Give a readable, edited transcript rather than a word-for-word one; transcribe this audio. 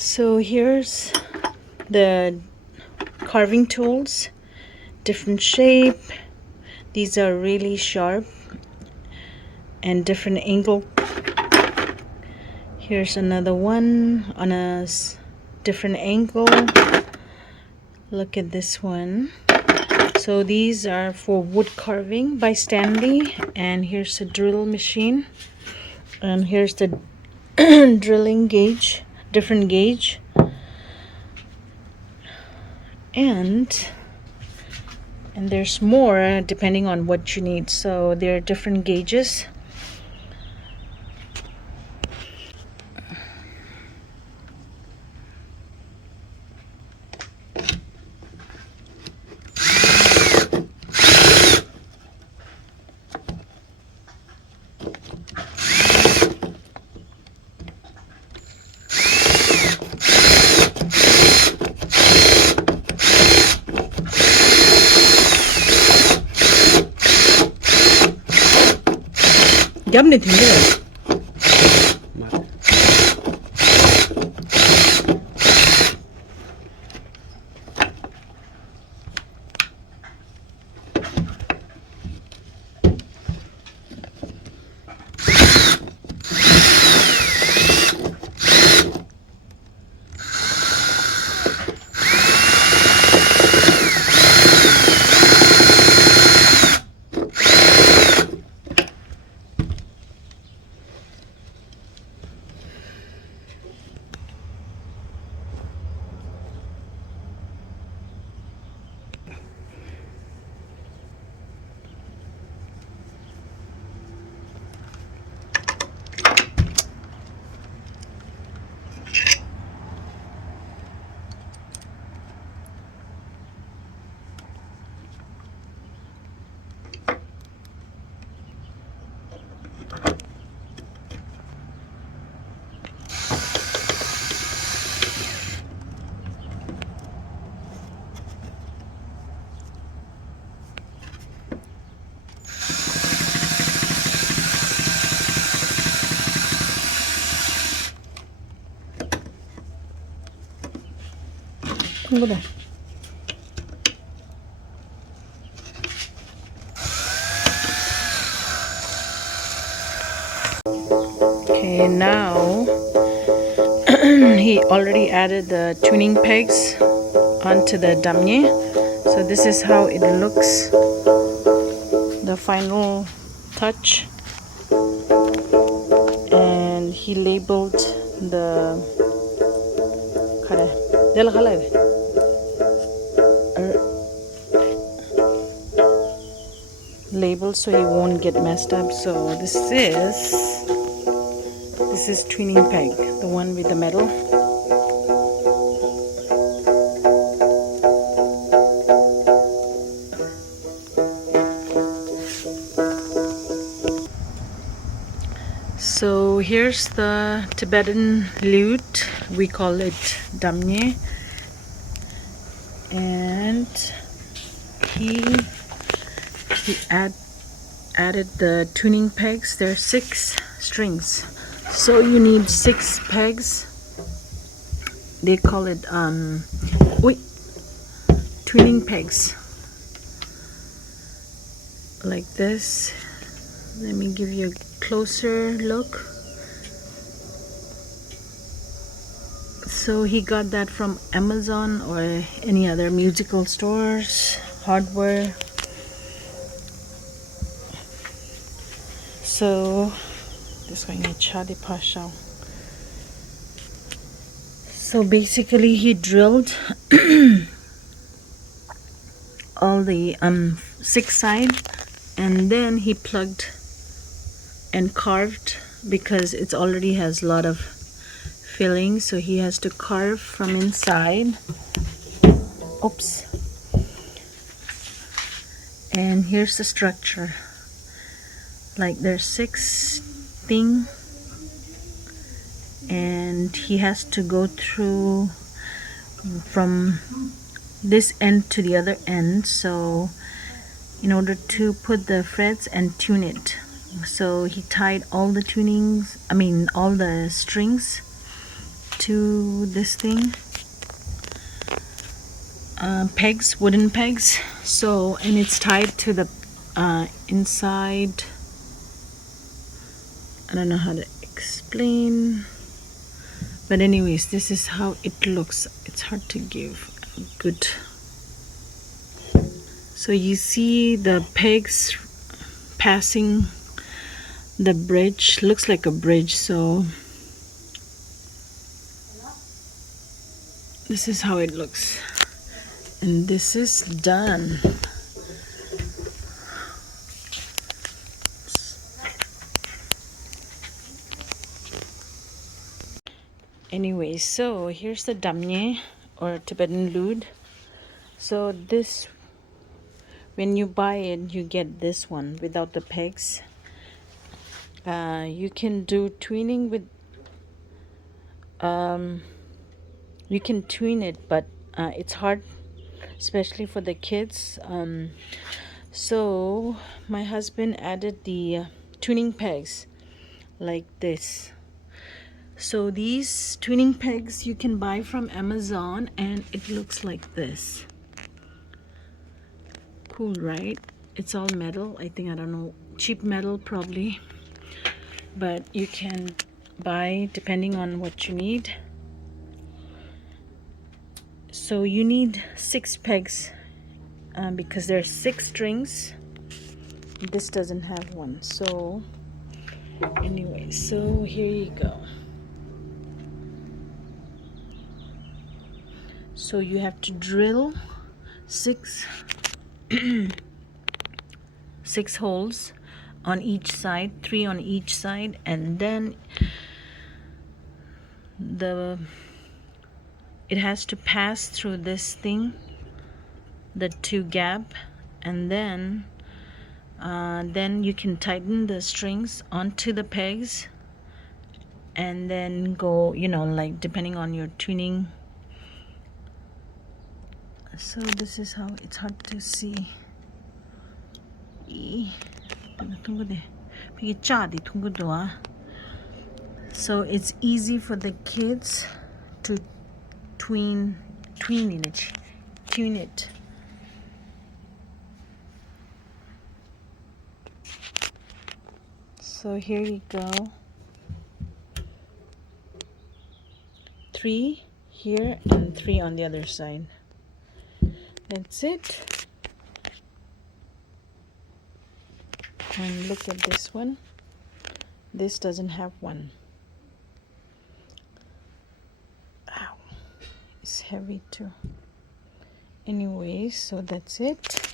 So here's the carving tools, different shape. These are really sharp and different angle. Here's another one on a different angle. Look at this one. So these are for wood carving by Stanley. And here's a drill machine. And here's the drilling gauge, different gauge. And there's more depending on what you need. So there are different gauges. Dám này thì như này. Không có đây. Okay, now he already added the tuning pegs onto the Dranyen. So this is how it looks, the final touch. And he labeled the label so he won't get messed up. So this is tuning peg, the one with the metal. So here's the Tibetan lute, we call it Dranyen, and he added the tuning pegs. There are 6 strings, so you need 6 pegs. They call it tuning pegs, like this. Let me give you a closer look. So he got that from Amazon or any other musical stores, hardware. So this going to chadi pasha. So basically he drilled all the 6 sides, and then he plugged and carved, because it already has a lot of filling, so he has to carve from inside. Oops. And here's the structure. Like there's 6 things, and he has to go through from this end to the other end, so in order to put the frets and tune it. So he tied all the all the strings to this thing, pegs, wooden pegs. So, and it's tied to the inside. I don't know how to explain, but anyways, this is how it looks. It's hard to give a good. So you see the pegs passing the bridge. Looks like a bridge. So this is how it looks, and this is done. Anyway, so here's the Dranyen or Tibetan Lute. So this, when you buy it, you get this one without the pegs. You can do tweening with, you can tween it, but it's hard, especially for the kids. So my husband added the tuning pegs like this. So these tuning pegs you can buy from Amazon, and it looks like this. Cool, right? It's all metal. I think, I don't know, cheap metal probably, but you can buy depending on what you need. So you need 6 pegs because there's 6 strings. This doesn't have one. So anyway, so here you go. So you have to drill 6 holes on each side, 3 on each side, and then it has to pass through this thing, the 2 gap, and then you can tighten the strings onto the pegs, and then go, like depending on your tuning. So this is how it's hard to see. So it's easy for the kids to tune it. So here you go. 3 here and 3 on the other side. That's it. And look at this one. This doesn't have one. Ow. It's heavy too. Anyway, so that's it.